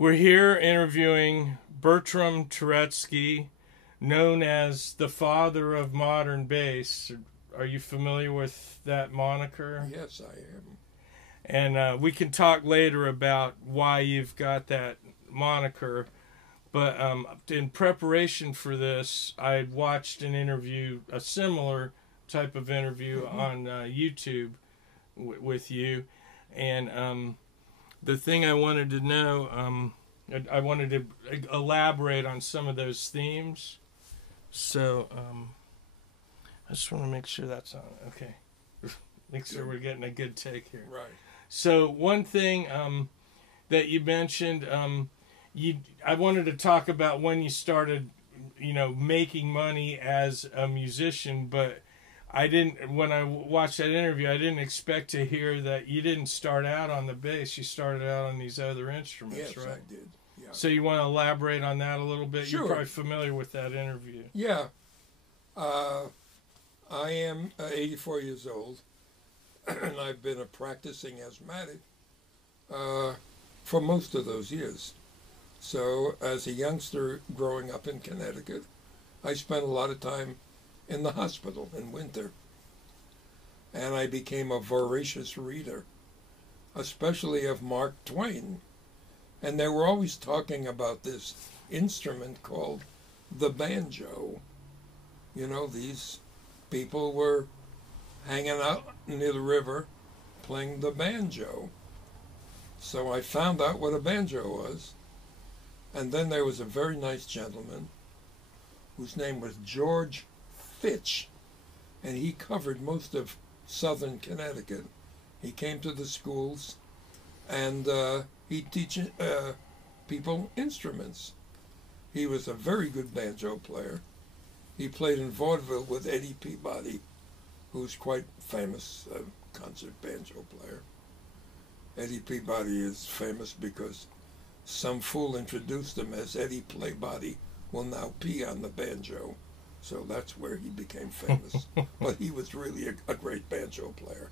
We're here interviewing Bertram Turetzky, known as the father of modern bass. Are you familiar with that moniker? Yes, I am. And we can talk later about why you've got that moniker. But in preparation for this, I watched an interview, a similar type of interview on YouTube with you. And the thing I wanted to know, I wanted to elaborate on some of those themes. So I just want to make sure that's on. Okay. Make sure we're getting a good take here. Right. So one thing that you mentioned, I wanted to talk about when you started, making money as a musician, but I didn't. When I watched that interview, I didn't expect to hear that you didn't start out on the bass. You started out on these other instruments, yes, right? I did. Yeah. So you want to elaborate on that a little bit? Sure. You're probably familiar with that interview. Yeah. I am 84 years old, and I've been a practicing asthmatic for most of those years. So as a youngster growing up in Connecticut, I spent a lot of time in the hospital in winter. And I became a voracious reader, especially of Mark Twain. And they were always talking about this instrument called the banjo. These people were hanging out near the river playing the banjo. So I found out what a banjo was. And then there was a very nice gentleman whose name was George Fitch, and he covered most of southern Connecticut. He came to the schools, and he'd teach people instruments. He was a very good banjo player. He played in vaudeville with Eddie Peabody, who's quite famous concert banjo player. Eddie Peabody is famous because some fool introduced him as Eddie Playbody will now pee on the banjo. So that's where he became famous. But he was really a great banjo player.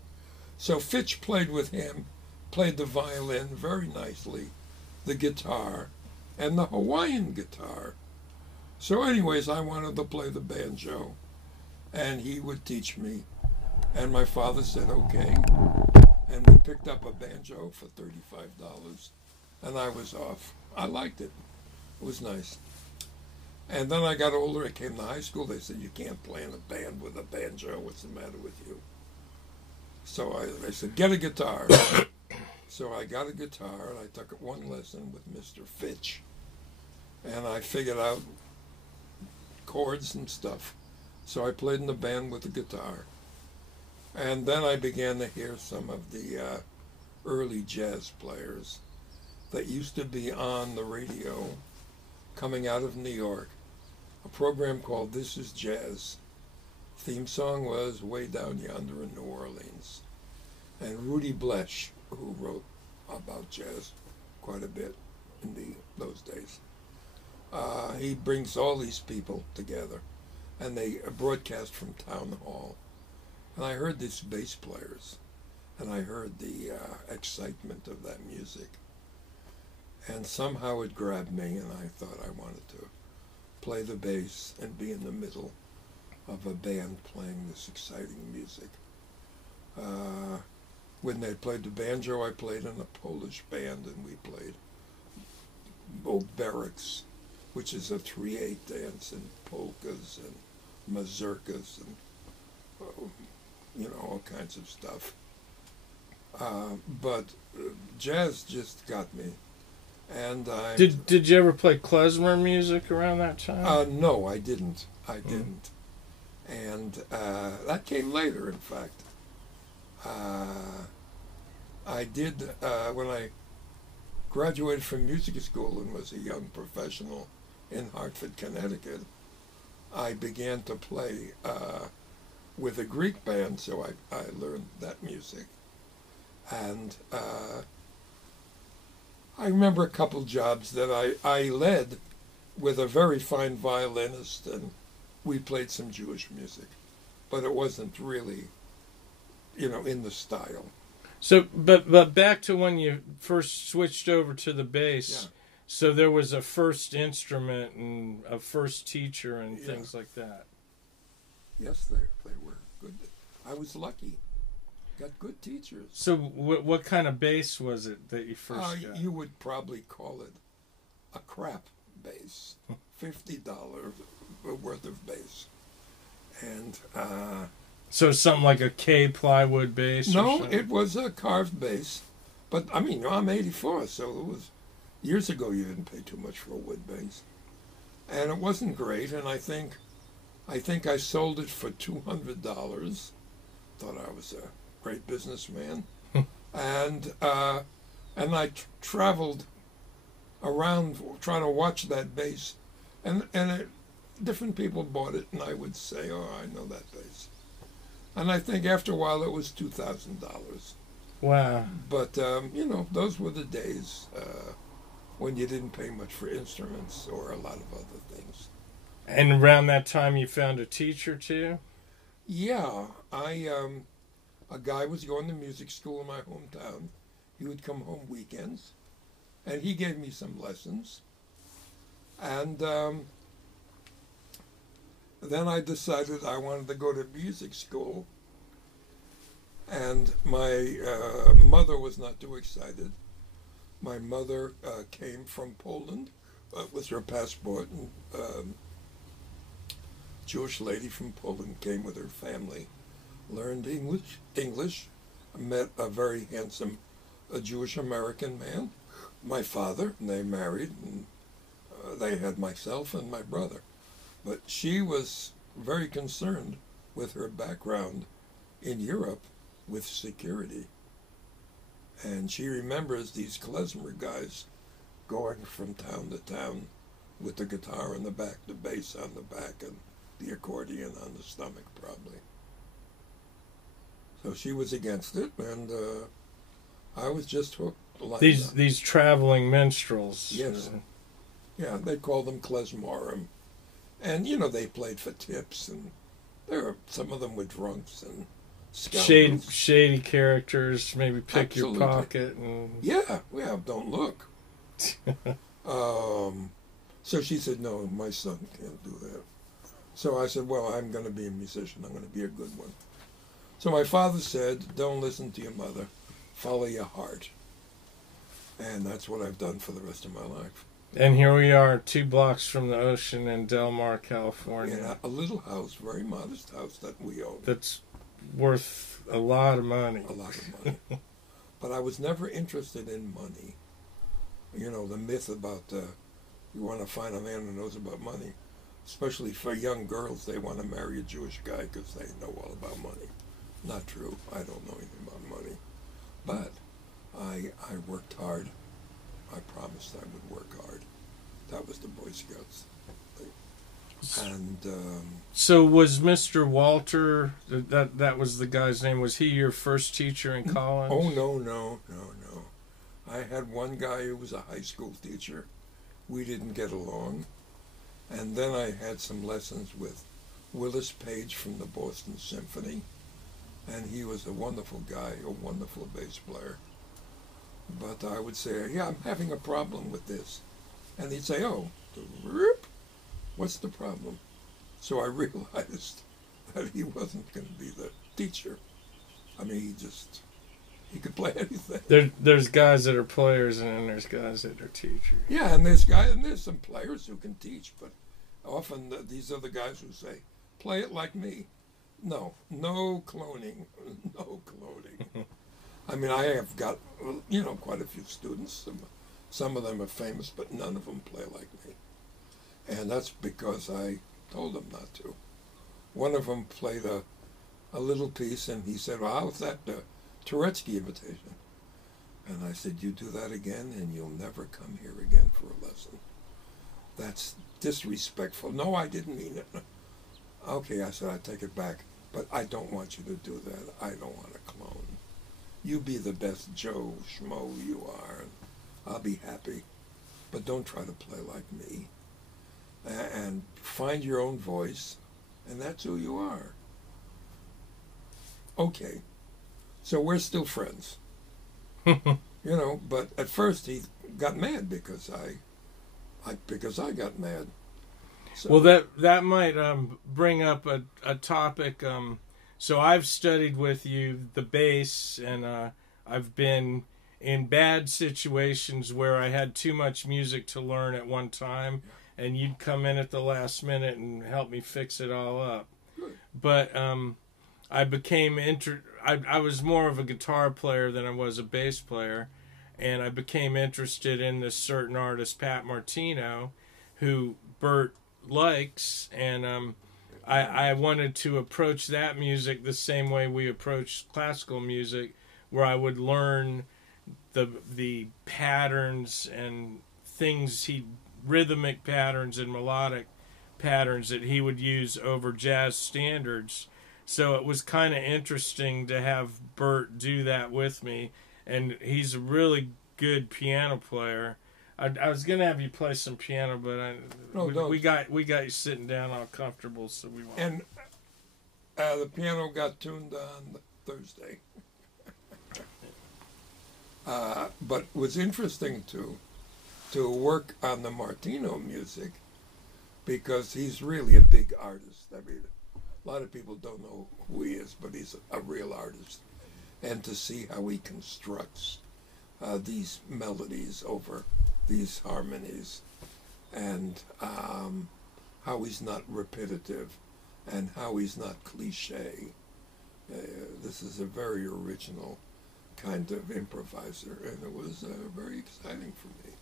So Fitch played with him, played the violin very nicely, the guitar, and the Hawaiian guitar. So anyways, I wanted to play the banjo, and he would teach me. And my father said, okay. And we picked up a banjo for $35, and I was off. I liked it. It was nice. And then I got older, I came to high school, they said, you can't play in a band with a banjo, what's the matter with you? So they said, get a guitar. So I got a guitar, and I took one lesson with Mr. Fitch. And I figured out chords and stuff. So I played in the band with the guitar. And then I began to hear some of the early jazz players that used to be on the radio coming out of New York. A program called This Is Jazz. Theme song was Way Down Yonder in New Orleans. And Rudy Blesh, who wrote about jazz quite a bit in those days. He brings all these people together, and they broadcast from Town Hall. And I heard these bass players, and I heard the excitement of that music. And somehow it grabbed me, and I thought I wanted to play the bass and be in the middle of a band playing this exciting music. When they played the banjo, I played in a Polish band, and we played Barracks, which is a 3/8 dance, and polkas and mazurkas and all kinds of stuff. But jazz just got me. And Did you ever play klezmer music around that time? No, I didn't. And that came later, in fact. I did, when I graduated from music school and was a young professional in Hartford, Connecticut, I began to play with a Greek band, so I learned that music. And I remember a couple jobs that I led with a very fine violinist, and we played some Jewish music, but it wasn't really, in the style. So, but back to when you first switched over to the bass, So there was a first instrument and a first teacher and Yeah. things like that. Yes, they were good. I was lucky. Got good teachers. So what kind of bass was it that you first got? You would probably call it a crap bass. $50 worth of bass. And So something like a K plywood bass? no, or something? it was a carved bass. But I mean, I'm 84, so it was years ago. You didn't pay too much for a wood bass, and it wasn't great. And I think I sold it for $200. Thought I was a great businessman, and I traveled around trying to watch that bass, and different people bought it, and I would say, "Oh, I know that bass," and I think after a while it was $2,000. Wow. But those were the days when you didn't pay much for instruments or a lot of other things. And around that time you found a teacher too? Yeah, a guy was going to music school in my hometown. He would come home weekends, and he gave me some lessons. And then I decided I wanted to go to music school, and my mother was not too excited. My mother came from Poland with her passport, and Jewish lady from Poland came with her family, learned English, met a very handsome Jewish American man, my father, and they married, and they had myself and my brother. But she was very concerned with her background in Europe with security. And she remembers these klezmer guys going from town to town with the guitar on the back, the bass on the back, and the accordion on the stomach, probably. So she was against it, and I was just hooked. These traveling minstrels. Yes. Yeah, they called them klezmorim. And, they played for tips, and some of them were drunks and scoundrels. Shady characters, maybe pick Absolutely. your pocket. And... Yeah, don't look. So she said, no, my son can't do that. So I said, well, I'm going to be a musician. I'm going to be a good one. So my father said, don't listen to your mother. Follow your heart. And that's what I've done for the rest of my life. And here we are, 2 blocks from the ocean in Del Mar, California. In a little house, very modest house that we own. That's worth a lot of money. A lot of money. But I was never interested in money. The myth about you want to find a man who knows about money. Especially for young girls, they want to marry a Jewish guy because they know all about money. Not true. I don't know anything about money. But I worked hard. I promised I would work hard. That was the Boy Scouts thing. And so was Mr. Walter, that was the guy's name, was he your first teacher in college? Oh, no. I had one guy who was a high school teacher. We didn't get along. And then I had some lessons with Willis Page from the Boston Symphony. And he was a wonderful guy, a wonderful bass player. But I would say, yeah, I'm having a problem with this. And he'd say, oh, what's the problem? So I realized that he wasn't going to be the teacher. I mean, he could play anything. There's guys that are players, and then there's guys that are teachers. Yeah, and there's some players who can teach, but often these are the guys who say, play it like me. No cloning, no cloning. I mean, I have got, quite a few students. Some of them are famous, but none of them play like me. And that's because I told them not to. One of them played a little piece, and he said, well, how's that Turetzky imitation? And I said, you do that again, and you'll never come here again for a lesson. That's disrespectful. No, I didn't mean it. Okay, I said, I take it back, but I don't want you to do that. I don't want to clone. You be the best Joe Schmo you are, and I'll be happy. But don't try to play like me. And find your own voice, and that's who you are. Okay, so we're still friends. But at first he got mad because I Because I got mad. So, well, that might bring up a topic. So I've studied with you the bass, and I've been in bad situations where I had too much music to learn at one time, and you'd come in at the last minute and help me fix it all up. Good. But I became I was more of a guitar player than I was a bass player, and I became interested in this certain artist, Pat Martino, who Bert likes, and I wanted to approach that music the same way we approach classical music, where I would learn the patterns and things rhythmic patterns and melodic patterns that he would use over jazz standards. So it was kind of interesting to have Bert do that with me, and he's a really good piano player. I was gonna have you play some piano, but we got you sitting down all comfortable, so we won't. And the piano got tuned on Thursday. But it was interesting to work on the Martino music, because he's really a big artist. I mean, a lot of people don't know who he is, but he's a real artist. And to see how he constructs these melodies over these harmonies, and how he's not repetitive, and how he's not cliche. This is a very original kind of improviser, and it was very exciting for me.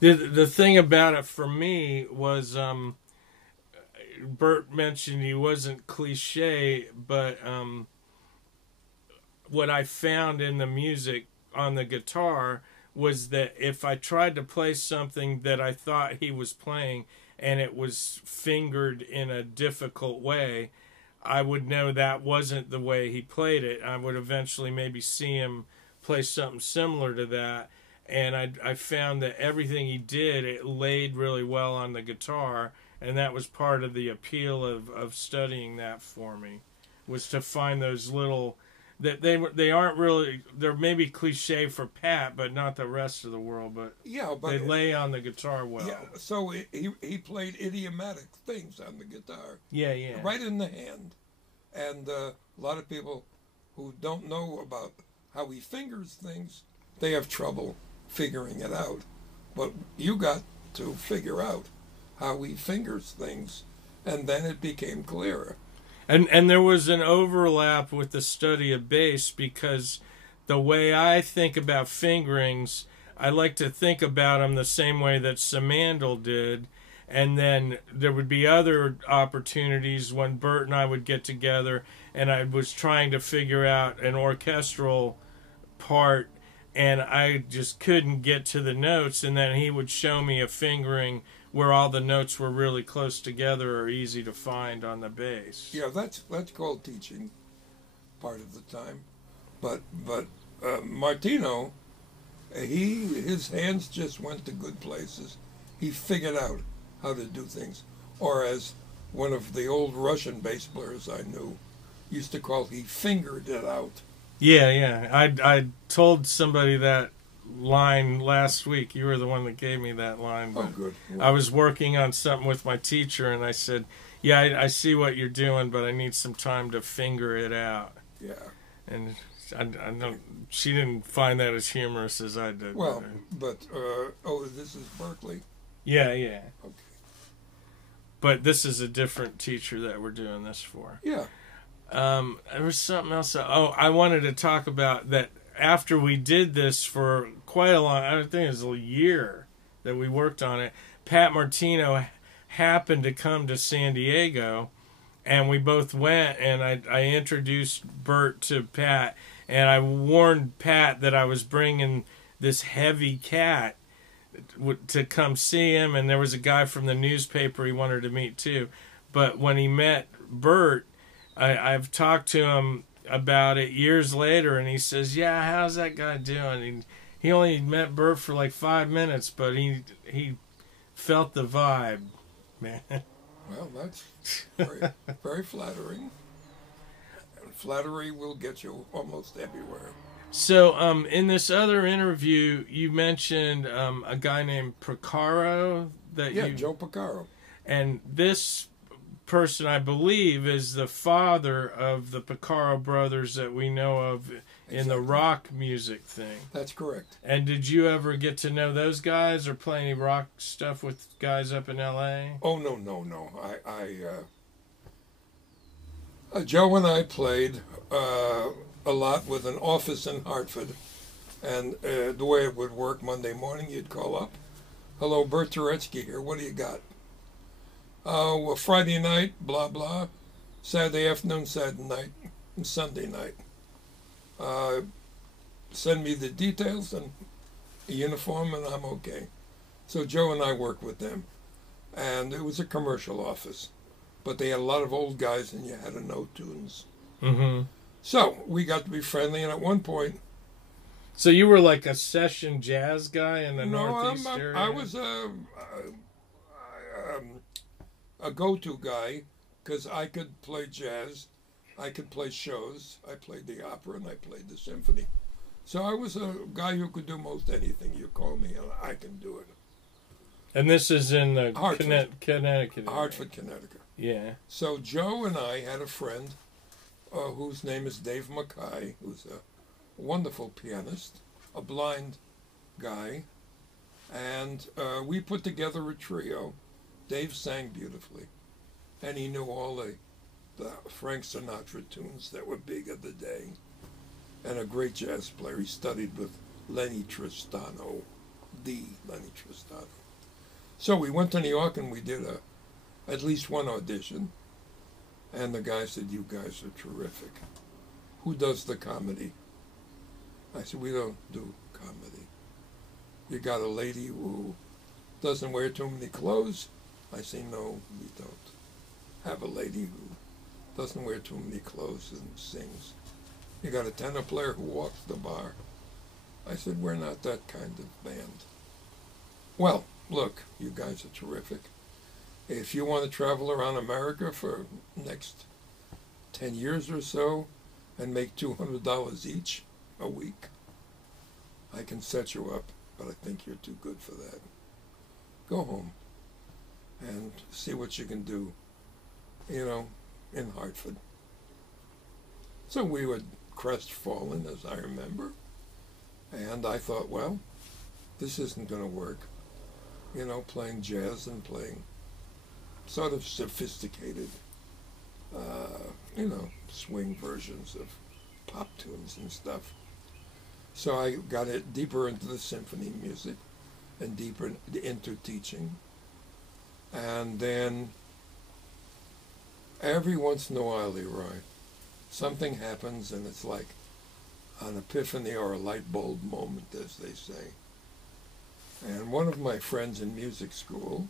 The thing about it for me was Bert mentioned he wasn't cliche, but what I found in the music on the guitar was that if I tried to play something that I thought he was playing and it was fingered in a difficult way, I would know that wasn't the way he played it. I would eventually maybe see him play something similar to that, and I found that everything he did, it laid really well on the guitar, and that was part of the appeal of studying that for me, was to find those little, that they aren't really, they're maybe cliche for Pat, but not the rest of the world, but they lay on the guitar well. Yeah, so he played idiomatic things on the guitar. Yeah. Right in the hand. And a lot of people who don't know about how he fingers things, they have trouble figuring it out. But you got to figure out how he fingers things, and then it became clearer. And there was an overlap with the study of bass, because the way I think about fingerings, I like to think about them the same way that Simandl did. And then there would be other opportunities when Bert and I would get together, and I was trying to figure out an orchestral part, and I just couldn't get to the notes, and then he would show me a fingering where all the notes were really close together or easy to find on the bass. Yeah, that's called teaching part of the time. But Martino, his hands just went to good places. He figured out how to do things. Or as one of the old Russian bass players I knew used to call, he fingered it out. Yeah. I told somebody that line last week. You were the one that gave me that line. Oh, good. Well, I was working on something with my teacher, and I said, yeah, I see what you're doing, but I need some time to finger it out. Yeah. And I don't, she didn't find that as humorous as I did. Well, but this is Berkeley? Yeah. Okay. But this is a different teacher that we're doing this for. Yeah. There was something else. I wanted to talk about that. After we did this for quite a long, I think it was a year that we worked on it, Pat Martino happened to come to San Diego, and we both went, and I introduced Bert to Pat, and I warned Pat that I was bringing this heavy cat to come see him, and there was a guy from the newspaper he wanted to meet too. But when he met Bert, I've talked to him about it years later, and he says, yeah, how's that guy doing? He only met Bert for like 5 minutes, but he felt the vibe, man. Well, that's very, very flattering. And flattery will get you almost everywhere. So in this other interview, you mentioned a guy named Procaro that Yeah, you... Joe Porcaro. And this person, I believe, is the father of the Porcaro brothers that we know of in the rock music thing. That's correct. And did you ever get to know those guys or play any rock stuff with guys up in L.A.? Oh, no. Joe and I played a lot with an office in Hartford. And the way it would work, Monday morning, you'd call up. Hello, Bertram Turetzky here. What do you got? Well, Friday night, blah, blah. Saturday afternoon, Saturday night, and Sunday night. Send me the details and a uniform, and I'm okay. So Joe and I worked with them. And it was a commercial office. But they had a lot of old guys, and you had to know tunes. Mm-hmm. So we got to be friendly, and at one point... So you were like a session jazz guy in the Northeast area? I was a go-to guy, because I could play jazz, I could play shows, I played the opera, and I played the symphony. So I was a guy who could do most anything you call me, and I can do it. And this is in the Connecticut. Hartford, Connecticut. Yeah. So Joe and I had a friend whose name is Dave Mackay, who's a wonderful pianist, a blind guy, and we put together a trio. Dave sang beautifully, and he knew all the Frank Sinatra tunes that were big of the day, and a great jazz player. He studied with Lenny Tristano, the Lenny Tristano. So we went to New York and we did at least one audition, and the guy said, "You guys are terrific. Who does the comedy?" I said, "We don't do comedy. You got a lady who doesn't wear too many clothes?" I say, "No, we don't have a lady who doesn't wear too many clothes and sings. You got a tenor player who walks the bar?" I said, "We're not that kind of band." "Well, look, you guys are terrific. If you want to travel around America for the next 10 years or so and make $200 each a week, I can set you up, but I think you're too good for that. Go home and see what you can do, in Hartford." So we were crestfallen, as I remember, and I thought, well, this isn't going to work, playing jazz and playing sort of sophisticated, swing versions of pop tunes and stuff. So I got it deeper into the symphony music and deeper into teaching. And then every once in a while, Leroy, something happens and it's like an epiphany or a light bulb moment, as they say. And one of my friends in music school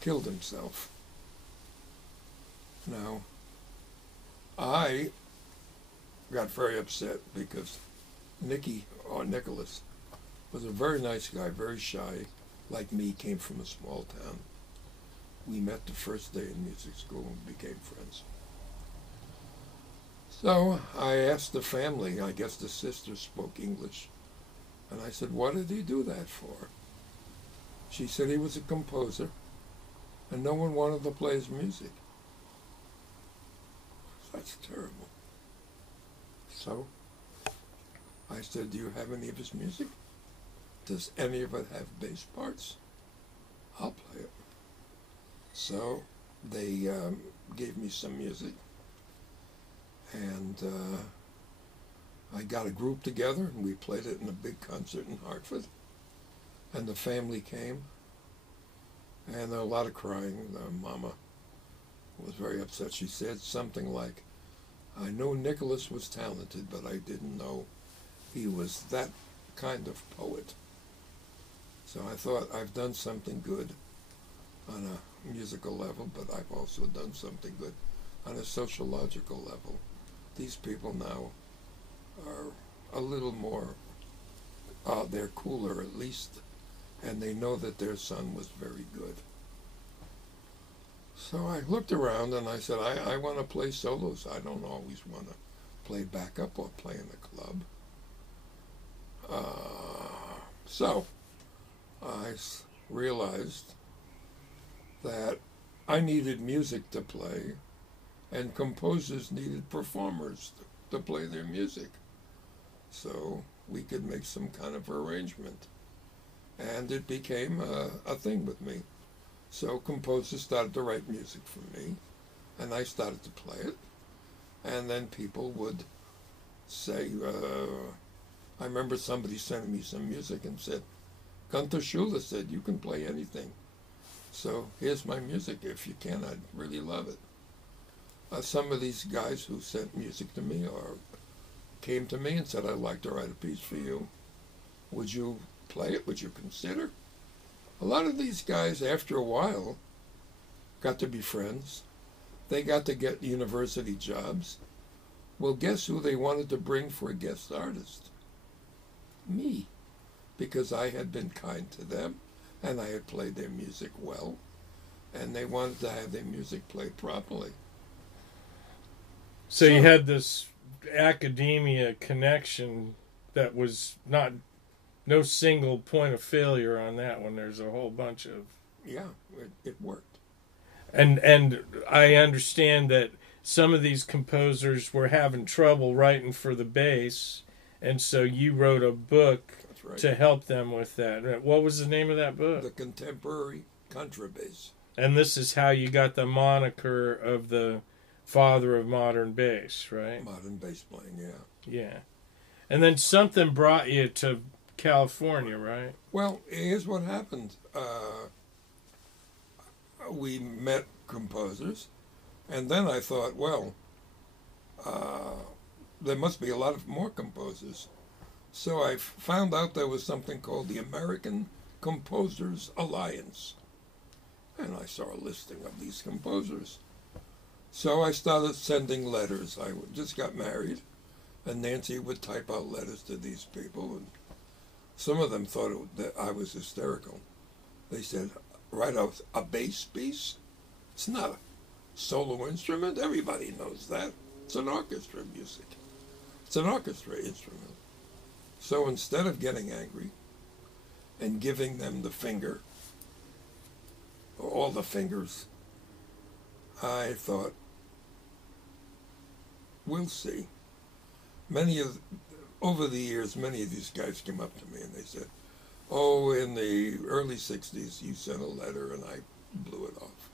killed himself. Now, I got very upset because Nicholas was a very nice guy, very shy, like me, came from a small town. We met the first day in music school and became friends. So I asked the family, I guess the sister spoke English, and I said, "What did he do that for?" She said he was a composer, and no one wanted to play his music. That's terrible. So I said, "Do you have any of his music? Does any of it have bass parts? I'll play it." So they gave me some music, and I got a group together, and we played it in a big concert in Hartford, and the family came, and there was a lot of crying. Mama was very upset. She said something like, "I know Nicholas was talented, but I didn't know he was that kind of poet." So I thought, I've done something good on a musical level, but I've also done something good on a sociological level. These people now are a little more, they're cooler at least, and they know that their son was very good. So I looked around and I said, I want to play solos. I don't always want to play backup or play in a club. So I realized that I needed music to play, and composers needed performers to play their music. So we could make some kind of arrangement. And it became a thing with me. So composers started to write music for me, and I started to play it. And then people would say, I remember somebody sending me some music and said, Gunther Schuller said, you can play anything. So here's my music. If you can, I'd really love it. Some of these guys who sent music to me or came to me and said, I'd like to write a piece for you. Would you play it? Would you consider? A lot of these guys, after a while, got to be friends. They got to get university jobs. Well, guess who they wanted to bring for a guest artist? Me. Because I had been kind to them, and I had played their music well, and they wanted to have their music played properly. So you had this academia connection that was no single point of failure on that one. There's a whole bunch of... Yeah, it worked. And I understand that some of these composers were having trouble writing for the bass, and so you wrote a book to help them with that. What was the name of that book? The Contemporary Contrabass. And this is how you got the moniker of the father of modern bass, right? Modern bass playing, yeah. Yeah. And then something brought you to California, right? Well, here's what happened. We met composers, and then I thought, well, there must be a lot of more composers. So I found out there was something called the American Composers Alliance. And I saw a listing of these composers. So I started sending letters. I just got married, and Nancy would type out letters to these people. And some of them thought that I was hysterical. They said, write a bass piece? It's not a solo instrument. Everybody knows that. It's an orchestra music. It's an orchestra instrument. So instead of getting angry and giving them the finger, or all the fingers, I thought, we'll see. Over the years, many of these guys came up to me and they said, oh, in the early 60s, you sent a letter and I blew it off.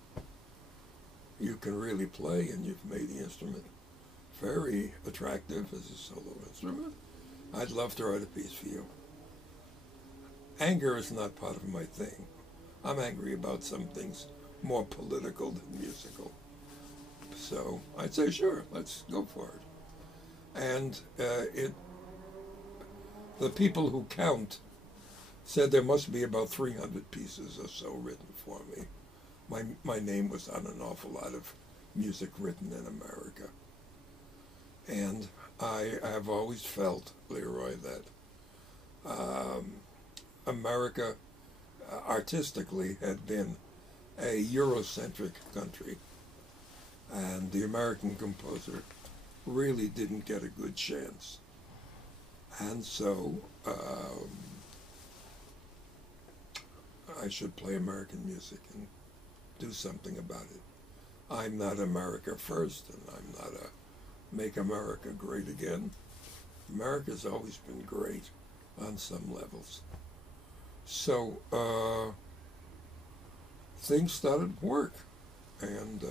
You can really play, and you've made the instrument very attractive as a solo instrument. I'd love to write a piece for you. Anger is not part of my thing. I'm angry about some things more political than musical. So I'd say, sure, let's go for it. And the people who count said there must be about 300 pieces or so written for me. My name was on an awful lot of music written in America. And I have always felt, Leroy, that America artistically had been a Eurocentric country, and the American composer really didn't get a good chance. And so I should play American music and do something about it. I'm not America first, and I'm not a make America great again. America's always been great on some levels. So things started to work, and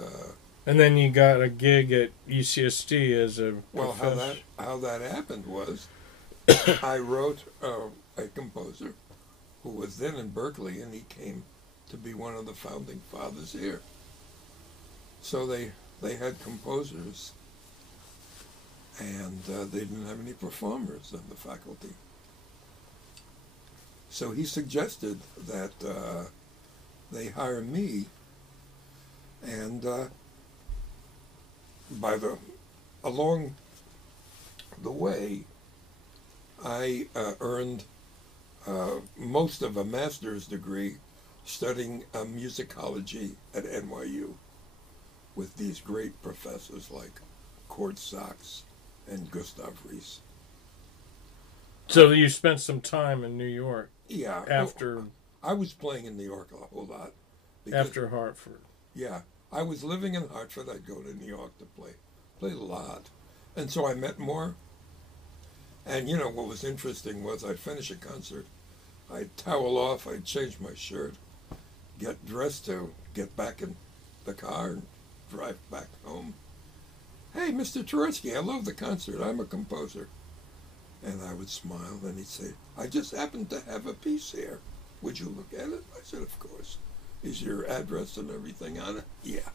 then you got a gig at UCSD as a professor. How that happened was I wrote a composer who was then in Berkeley, and he came to be one of the founding fathers here. So they had composers, and they didn't have any performers on the faculty. So he suggested that they hire me, and along the way, I earned most of a master's degree studying musicology at NYU with these great professors like Kurt Sachs and Gustav Ries. So you spent some time in New York. Yeah. After I was playing in New York a whole lot, Because, After Hartford. yeah, I was living in Hartford. I'd go to New York to play. Played a lot. And so I met more. And, you know, what was interesting was I'd finish a concert. I'd towel off. I'd change my shirt. Get dressed to get back in the car and drive back home. Hey, Mr. Turetzky, I love the concert. I'm a composer. And I would smile, and he'd say, I just happen to have a piece here. Would you look at it? I said, of course. Is your address and everything on it? Yeah.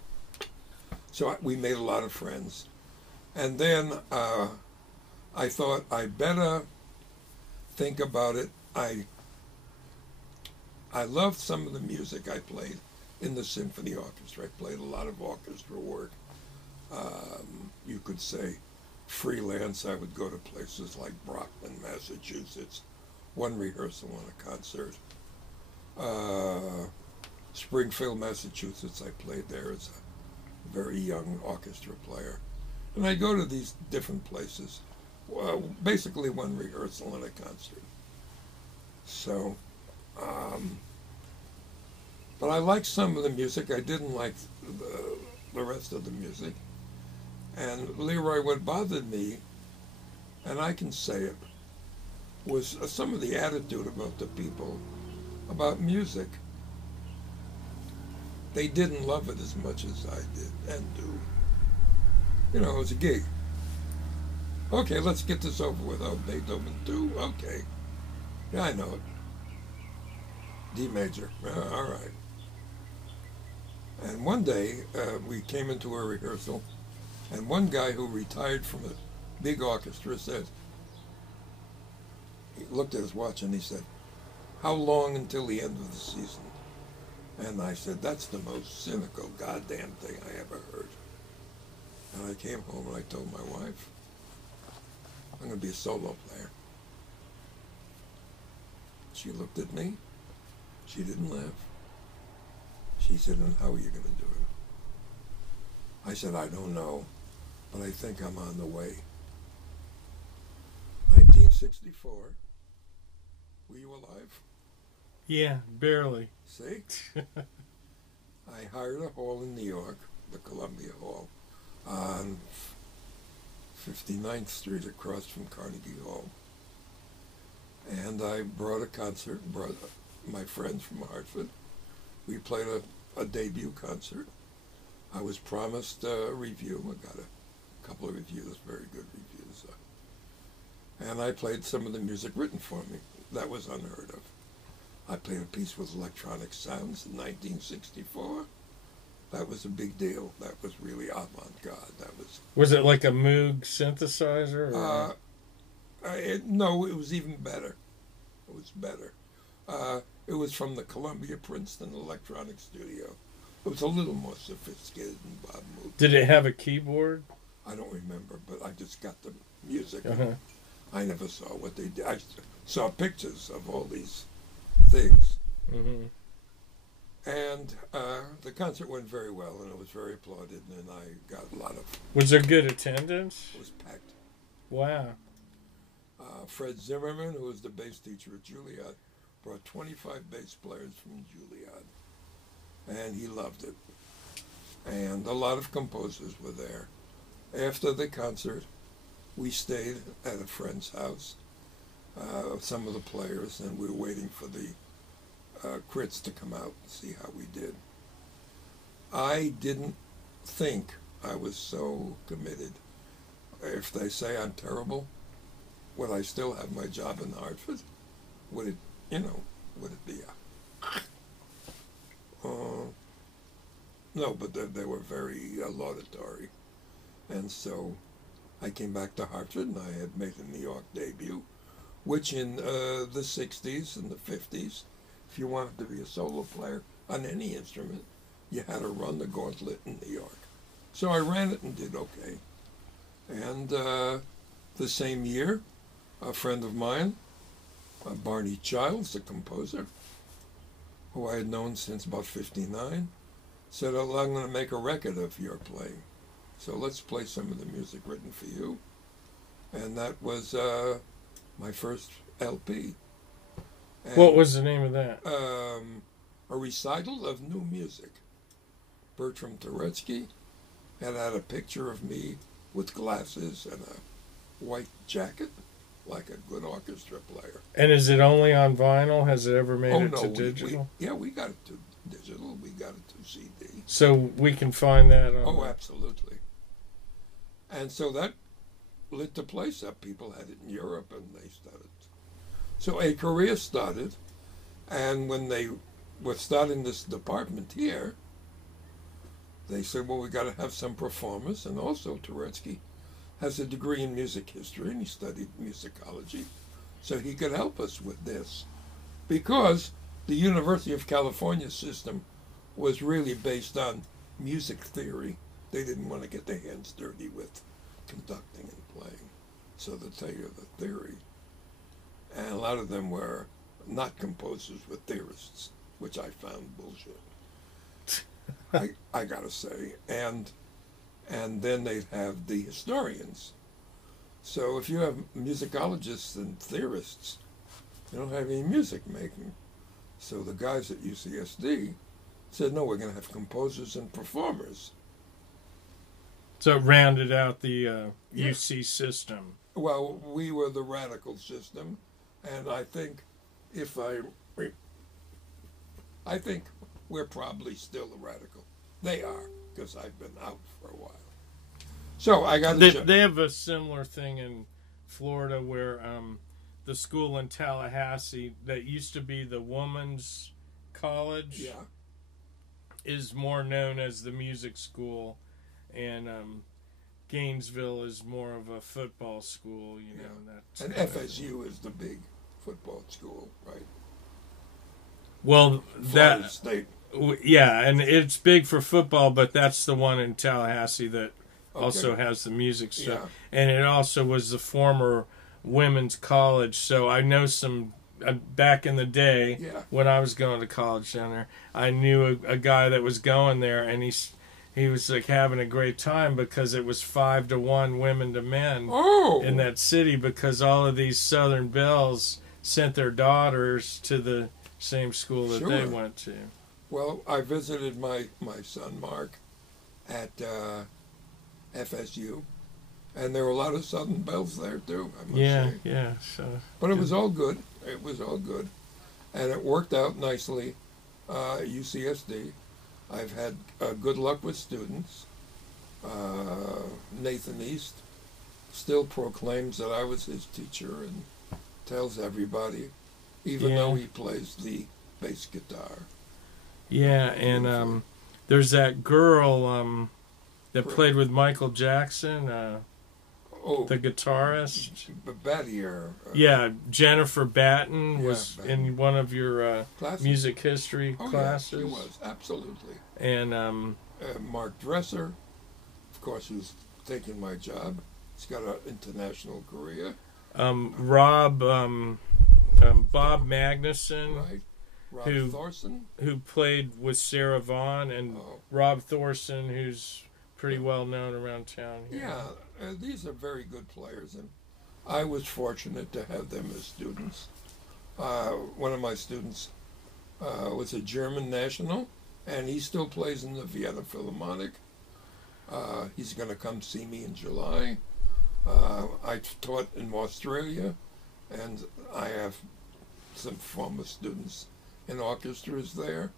So we made a lot of friends. And then I thought I better think about it. I loved some of the music I played in the symphony orchestra. I played a lot of orchestra work. You could say freelance. I would go to places like Brockton, Massachusetts, one rehearsal and a concert. Springfield, Massachusetts, I played there as a very young orchestra player. And I go to these different places, basically one rehearsal and a concert. So, but I liked some of the music. I didn't like the rest of the music. And Leroy, what bothered me, and I can say it, was some of the attitude about the people about music. They didn't love it as much as I did and do. You know, it was a gig. Okay, let's get this over with. Oh, Beethoven 2? Okay. Yeah, I know it. D major. All right. And one day, we came into a rehearsal, and one guy who retired from a big orchestra said, he looked at his watch and he said, how long until the end of the season? And I said, that's the most cynical goddamn thing I ever heard. And I came home and I told my wife, I'm going to be a solo player. She looked at me. She didn't laugh. She said, and how are you going to do it? I said, I don't know, but I think I'm on the way. 1964. Were you alive? Yeah, barely. See? I hired a hall in New York, the Columbia Hall, on 59th Street across from Carnegie Hall. And I brought a concert, brought my friends from Hartford. We played a debut concert. I was promised a review. I got a couple of reviews, very good reviews. And I played some of the music written for me. That was unheard of. I played a piece with electronic sounds in 1964. That was a big deal. That was really avant-garde. That was. Was it like a Moog synthesizer? Or? No, it was even better. It was better. It was from the Columbia Princeton Electronic Studio. It was a little more sophisticated than Bob Moog. Did it have a keyboard? I don't remember, but I just got the music. Uh-huh. I never saw what they did. I saw pictures of all these things. Mm-hmm. And the concert went very well, and it was very applauded, and I got a lot of... Was there good attendance? It was packed. Wow. Fred Zimmerman, who was the bass teacher at Juilliard, brought 25 bass players from Juilliard, and he loved it. And a lot of composers were there. After the concert, we stayed at a friend's house, some of the players, and we were waiting for the crits to come out and see how we did. I didn't think I was so committed. If they say I'm terrible, would I still have my job in Hartford? Would it, would it be no, but they were very laudatory. And so I came back to Hartford, and I had made a New York debut, which in the 60s and the 50s, if you wanted to be a solo player on any instrument, you had to run the gauntlet in New York. So I ran it and did okay. And the same year, a friend of mine, Barney Childs, the composer, who I had known since about 59, said, oh, I'm going to make a record of your playing. So let's play some of the music written for you. And that was my first LP. And, what was the name of that? a recital of new music. Bertram Turetzky had a picture of me with glasses and a white jacket, like a good orchestra player. And is it only on vinyl? Has it ever made it to digital? We got it to digital. We got it to CD. So we can find that on... Oh, absolutely. And so that lit the place up. People had it in Europe, and they started. So a career started, and when they were starting this department here, they said, well, we got to have some performers, and also Turetzky has a degree in music history, and he studied musicology, so he could help us with this. Because the University of California system was really based on music theory. They didn't want to get their hands dirty with conducting and playing, so they'll tell you the theory. And a lot of them were not composers, but theorists, which I found bullshit. I gotta say. And then they'd have the historians. So if you have musicologists and theorists, you don't have any music making. So the guys at UCSD said, no, we're going to have composers and performers. So it rounded out the UC system. Well, we were the radical system, and I think I think we're probably still the radical. They are, because I've been out for a while. So I got to They have a similar thing in Florida where the school in Tallahassee that used to be the woman's college is more known as the music school, and Gainesville is more of a football school, you know. And FSU is the big football school, right? Well, Florida State. Yeah, and it's big for football, but that's the one in Tallahassee that also has the music stuff. Yeah. And it also was the former women's college, so I know some, back in the day when I was going to college down there, I knew a guy that was going there, and he was like having a great time because it was 5-to-1 women to men in that city, because all of these Southern belles sent their daughters to the same school that they went to. Well, I visited my son Mark at FSU, and there were a lot of Southern belles there too, I must say. Yeah. But it was all good. It was all good. And it worked out nicely at UCSD. I've had good luck with students. Nathan East still proclaims that I was his teacher and tells everybody, even though he plays the bass guitar. Yeah, and there's that girl that played with Michael Jackson, the guitarist. Battier. Jennifer Batten was in one of your music history classes. Yeah, she was, absolutely. And Mark Dresser, of course, who's taking my job. He's got an international career. Bob Magnuson. Right. Rob Thorson, who played with Sarah Vaughan, and Rob Thorson, who's pretty well known around town here. Yeah, these are very good players, and I was fortunate to have them as students. One of my students was a German national, and he still plays in the Vienna Philharmonic. He's going to come see me in July. I taught in Australia, and I have some former students in orchestras there.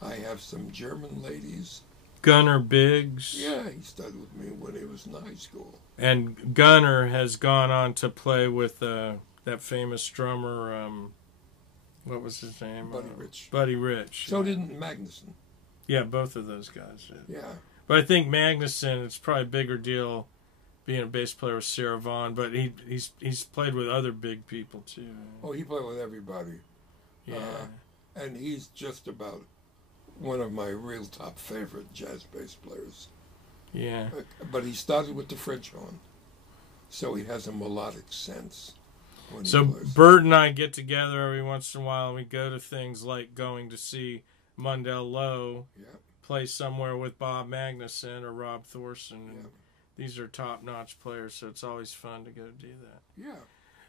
I have some German ladies. Gunnar Biggs. Yeah, he studied with me when he was in high school. And Gunnar has gone on to play with that famous drummer, what was his name? Buddy Rich. Buddy Rich. So didn't Magnuson. Yeah, both of those guys did. Yeah. But I think Magnuson, it's probably a bigger deal being a bass player with Sarah Vaughan, but he's played with other big people too. Oh, he played with everybody. Yeah. And he's just about one of my real top favorite jazz bass players. Yeah. But he started with the French horn, so he has a melodic sense. So Bert and I get together every once in a while, and we go to things like going to see Mundell Lowe play somewhere with Bob Magnuson or Rob Thorson. And these are top-notch players, so it's always fun to go do that. Yeah.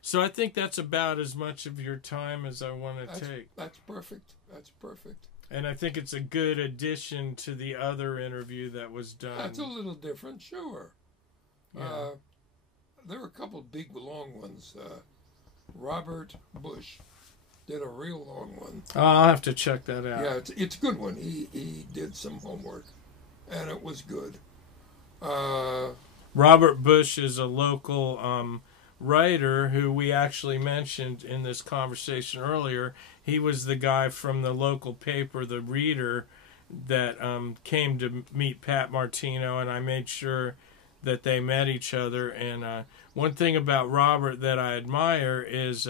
So I think that's about as much of your time as I want to take. That's perfect. That's perfect. And I think it's a good addition to the other interview that was done. That's a little different, sure. Yeah. There were a couple of big, long ones. Robert Bush did a real long one. Oh, I'll have to check that out. Yeah, it's a good one. He did some homework, and it was good. Robert Bush is a local writer who we actually mentioned in this conversation earlier. He was the guy from the local paper, The Reader, that came to meet Pat Martino, and I made sure that they met each other. And one thing about Robert that I admire is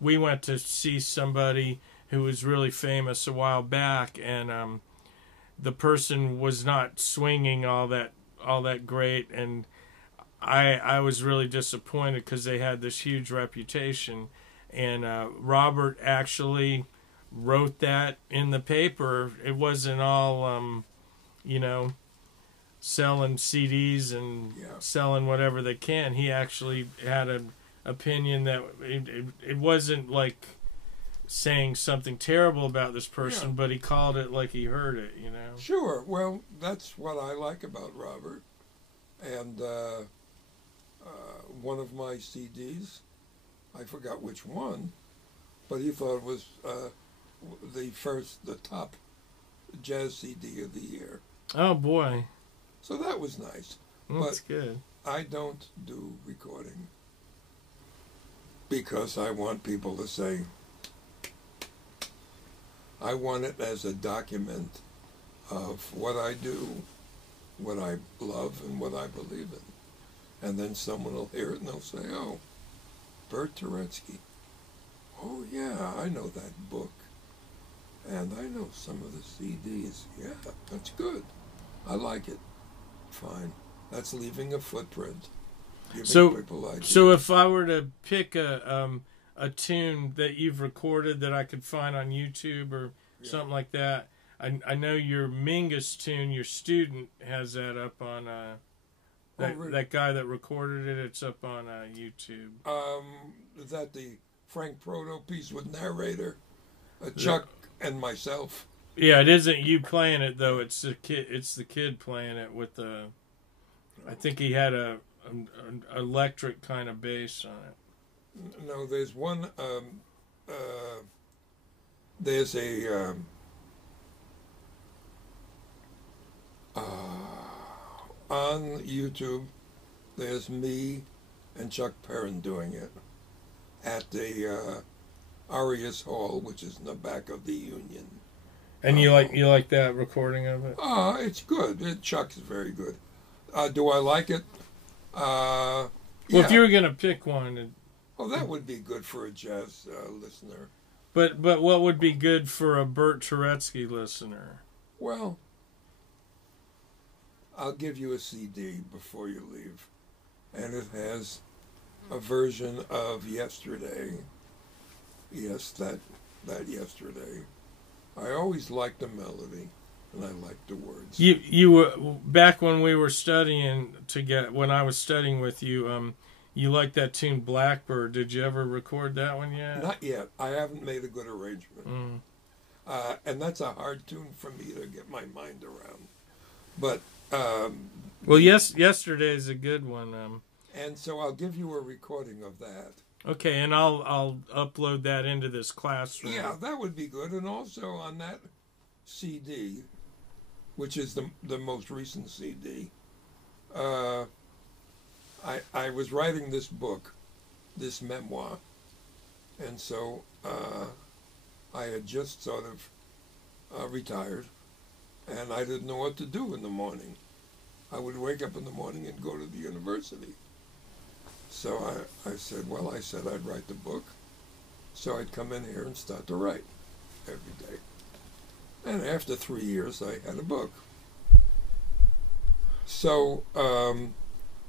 we went to see somebody who was really famous a while back, and the person was not swinging all that great, and I was really disappointed because they had this huge reputation. And Robert actually wrote that in the paper. It wasn't all, selling CDs and selling whatever they can. He actually had an opinion that it wasn't like saying something terrible about this person, but he called it like he heard it, Sure. Well, that's what I like about Robert. And one of my CDs, I forgot which one, but he thought it was the top jazz CD of the year. Oh, boy. So that was nice. That's good. I don't do recording because I want people to say, I want it as a document of what I do, what I love, and what I believe in. And then someone will hear it and they'll say, oh, Bert Turetzky. Oh, yeah, I know that book. And I know some of the CDs. Yeah, that's good. I like it. Fine. That's leaving a footprint. So if I were to pick a tune that you've recorded that I could find on YouTube or something like that, I know your Mingus tune, your student has that up on that guy that recorded it. It's up on YouTube. Is that the Frank Proto piece with narrator, Chuck and myself? Yeah, it isn't you playing it though. It's the kid. It's the kid playing it with the. I think he had an electric kind of bass on it. No, there's one. There's a. On YouTube, there's me and Chuck Perrin doing it at the Arias Hall, which is in the back of the Union. And you like that recording of it? It's good. Chuck's very good. Do I like it? Well, if you were gonna pick one, that would be good for a jazz listener. But what would be good for a Bert Turetzky listener? Well, I'll give you a CD before you leave, and it has a version of Yesterday. Yes, that Yesterday. I always liked the melody, and I liked the words. You were back when we were studying when I was studying with you. You liked that tune Blackbird. Did you ever record that one yet? Not yet. I haven't made a good arrangement, and that's a hard tune for me to get my mind around. But well, Yesterday is a good one. And so I'll give you a recording of that. Okay, and I'll upload that into this classroom. Yeah, that would be good. And also on that CD, which is the most recent CD, I was writing this book, this memoir, and so I had just sort of retired, and I didn't know what to do in the morning. I would wake up in the morning and go to the university. So I said I'd write the book. So I'd come in here and start to write every day. And after 3 years, I had a book. So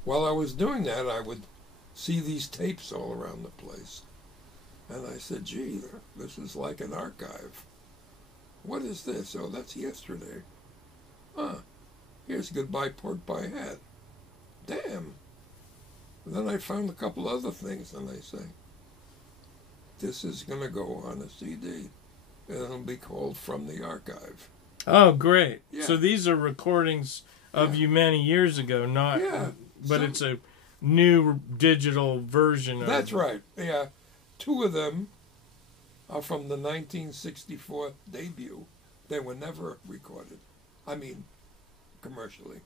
while I was doing that, I would see these tapes all around the place. And I said, gee, this is like an archive. What is this? Oh, that's Yesterday. Here's Goodbye Pork Pie Hat. Damn. And then I found a couple other things, and I say, this is going to go on a CD. It'll be called From the Archive. Oh, great. Yeah. So these are recordings of you many years ago, not... Yeah. But it's a new digital version of... That's right. Yeah. 2 of them are from the 1964 debut. They were never recorded. I mean, commercially.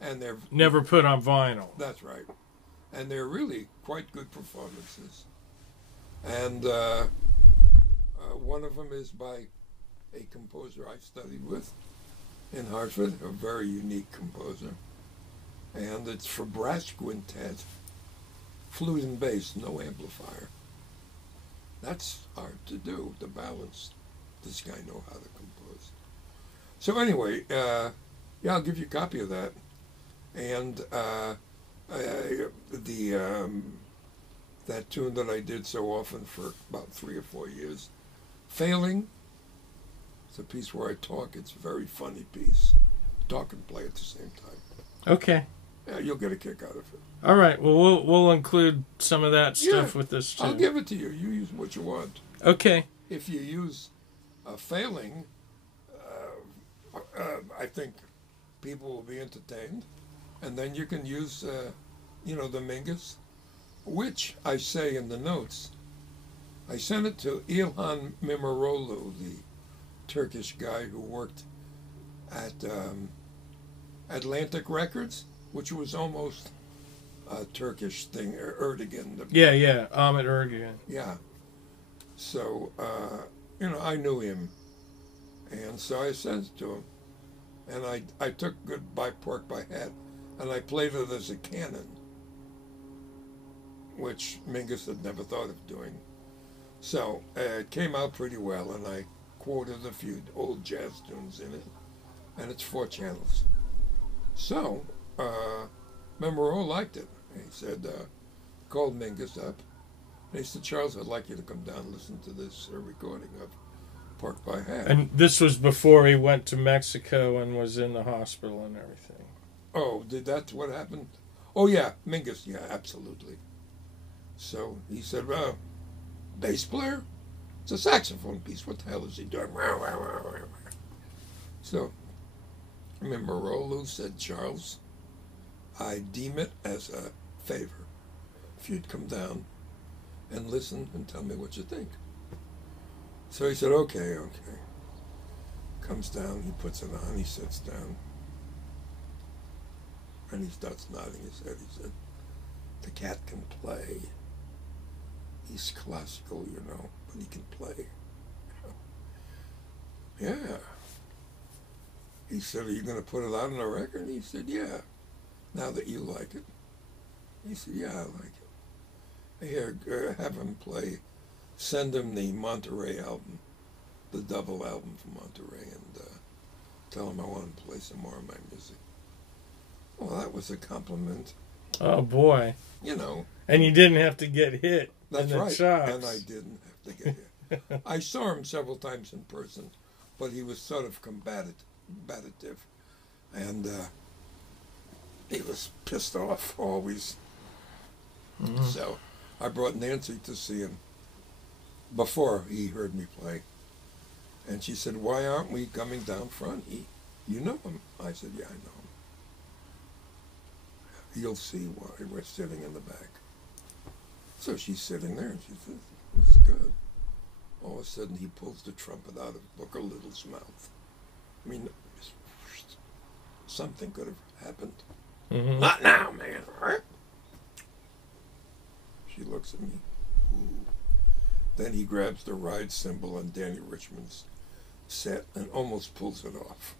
And they're... Never put on vinyl. That's right. And they're really quite good performances. And one of them is by a composer I studied with in Hartford, a very unique composer. And it's for brass quintet, flute and bass, no amplifier. That's hard to do, to balance. This guy know how to compose. So anyway, yeah, I'll give you a copy of that. And that tune that I did so often for about 3 or 4 years, Failing. It's a piece where I talk. It's a very funny piece. Talk and play at the same time. Okay. Yeah, you'll get a kick out of it. All right. Well, we'll include some of that stuff with this too. I'll give it to you. You use what you want. Okay. If you use Failing, I think people will be entertained. And then you can use, the Mingus, which I say in the notes. I sent it to İlhan Mimaroglu, the Turkish guy who worked at Atlantic Records, which was almost a Turkish thing, Erdogan. Yeah, Ahmet Erdogan. Yeah. So, I knew him. And so I sent it to him. And I took Goodbye Pork by Hat, and I played it as a canon, which Mingus had never thought of doing. So it came out pretty well, and I quoted a few old jazz tunes in it, and it's 4 channels. So, Memero liked it. He said, called Mingus up, and he said, Charles, I'd like you to come down and listen to this recording of Pork by Hat. And this was before he went to Mexico and was in the hospital and everything. Oh, that's what happened? Oh, yeah, Mingus, yeah, absolutely. So he said, well, bass player? It's a saxophone piece. What the hell is he doing? So, Mimaroglu said, Charles, I deem it as a favor if you'd come down and listen and tell me what you think. So he said, okay. Comes down, he puts it on, he sits down, and he starts nodding his head. He said, the cat can play. He's classical, but he can play. Yeah. He said, are you going to put it out on a record? And he said, yeah, now that you like it. He said, yeah, I like it. Here, have him play, send him the Monterey album, the double album from Monterey, and tell him I want him to play some more of my music. Well, that was a compliment. Oh, boy. And you didn't have to get hit. That's in the right. chops. And I didn't have to get hit. I saw him several times in person, but he was sort of combative. And he was pissed off always. Mm-hmm. So I brought Nancy to see him before he heard me play. And she said, why aren't we coming down front? You know him. I said, yeah, I know him. You'll see why we're sitting in the back. So she's sitting there, and she says, it's good. All of a sudden, he pulls the trumpet out of Booker Little's mouth. I mean, something could have happened. Mm-hmm. Not now, man. Right? She looks at me. Ooh. Then he grabs the ride cymbal on Danny Richmond's set and almost pulls it off.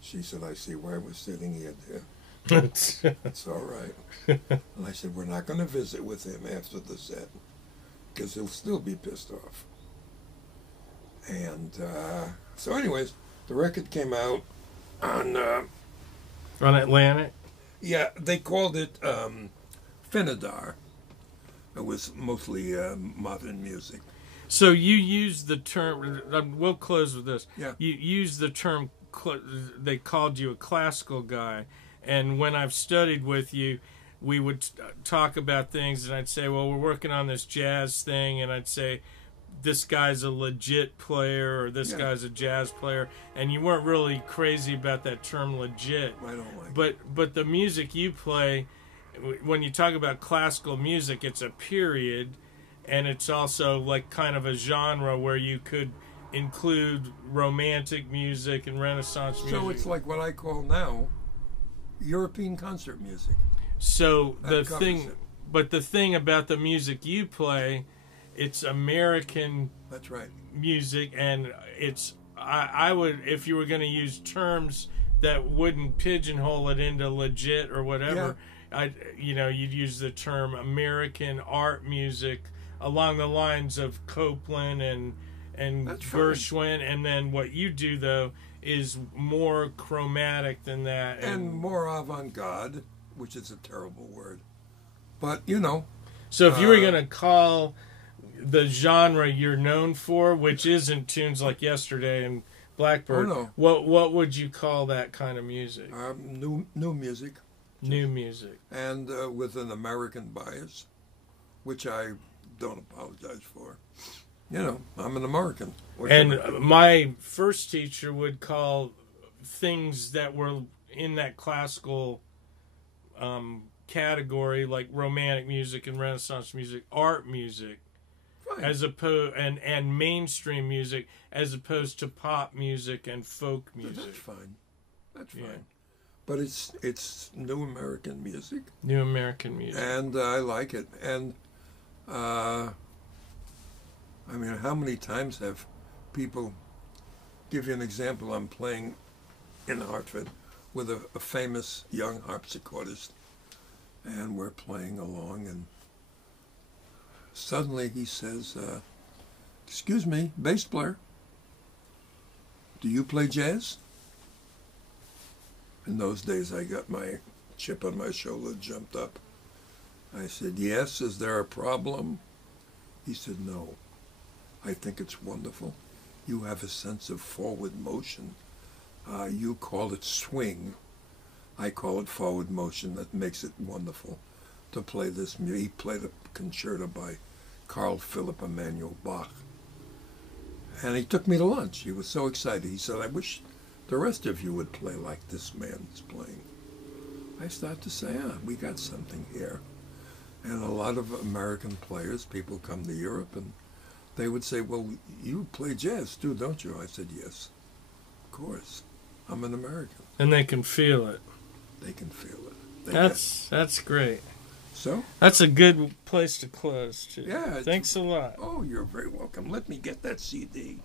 She said, I see why we're sitting here, dear. It's all right. And I said, we're not going to visit with him after the set because he'll still be pissed off. And so anyways, the record came out on Atlantic? Yeah, they called it Finadar. It was mostly modern music. So you use the term, we'll close with this. Yeah. You use the term, they called you a classical guy. And when I've studied with you, we would talk about things, and I'd say, well, we're working on this jazz thing, and I'd say, this guy's a legit player or this guy's a jazz player, and you weren't really crazy about that term legit. I don't like but the music you play, when you talk about classical music, it's a period, and it's also like kind of a genre where you could include romantic music and Renaissance music. So it's like what I call now European concert music. So That covers it. But the thing about the music you play, it's American That's right. music, and it's I would, if you were going to use terms that wouldn't pigeonhole it into legit or whatever, you'd use the term American art music along the lines of Copland and Gershwin, and then what you do though is more chromatic than that, and more avant-garde, which is a terrible word, but So if you were going to call the genre you're known for, which isn't tunes like Yesterday and Blackbird, what would you call that kind of music? New music. New music. And with an American bias, which I don't apologize for. I'm an American. And my first teacher would call things that were in that classical category, like romantic music and Renaissance music, art music, Fine. as opposed and mainstream music, as opposed to pop music and folk music. That's fine. That's fine. But it's new American music. New American music. And I like it. And how many times have people, give you an example, I'm playing in Hartford with a famous young harpsichordist, and we're playing along, and suddenly he says, "Excuse me, bass player, do you play jazz?" In those days, I got my chip on my shoulder, jumped up. I said, "Yes, is there a problem?" He said, "No, I think it's wonderful. You have a sense of forward motion. You call it swing. I call it forward motion. That makes it wonderful to play this." He played a concerto by Carl Philipp Emanuel Bach. And he took me to lunch. He was so excited. He said, "I wish the rest of you would play like this man is playing." I started to say, we got something here. And a lot of American players, people come to Europe, and they would say, "Well, you play jazz too, don't you?" I said, "Yes, of course. I'm an American." And they can feel it. They can feel it. That's great. So? That's a good place to close, too. Yeah. Thanks a lot. Oh, you're very welcome. Let me get that CD.